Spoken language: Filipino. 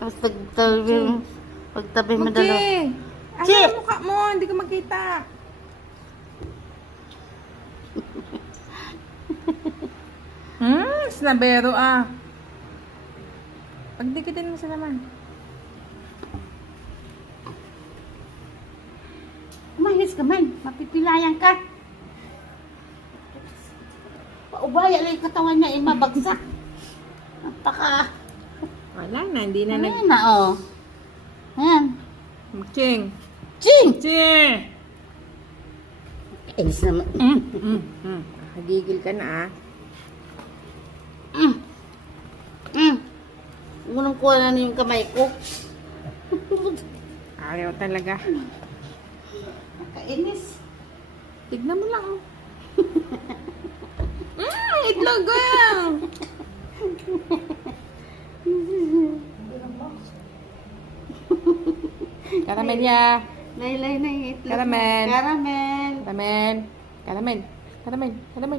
Tapos pagtabi mo dalawa. Asa ang mukha mo? Hindi ko makita. Snabero ah. Pagdikitin mo sa naman. Umayos ka man. Mapipilayan ka. Paubaya lang yung katawan niya ay mabagsak. Napaka... Wala na, hindi na Ayan na, oh. Ayan. Ching! Ching! Ching! Kainis naman. Hagigil ka na ah. Unang kuha na yung kamay ko. Ayaw talaga. Kainis. Tignan mo lang oh. Itlog ko yan! Karamelya. Laylay na yung itlog. Caramel. Caramel. Karamen. Karamen. Karamen. Karamen.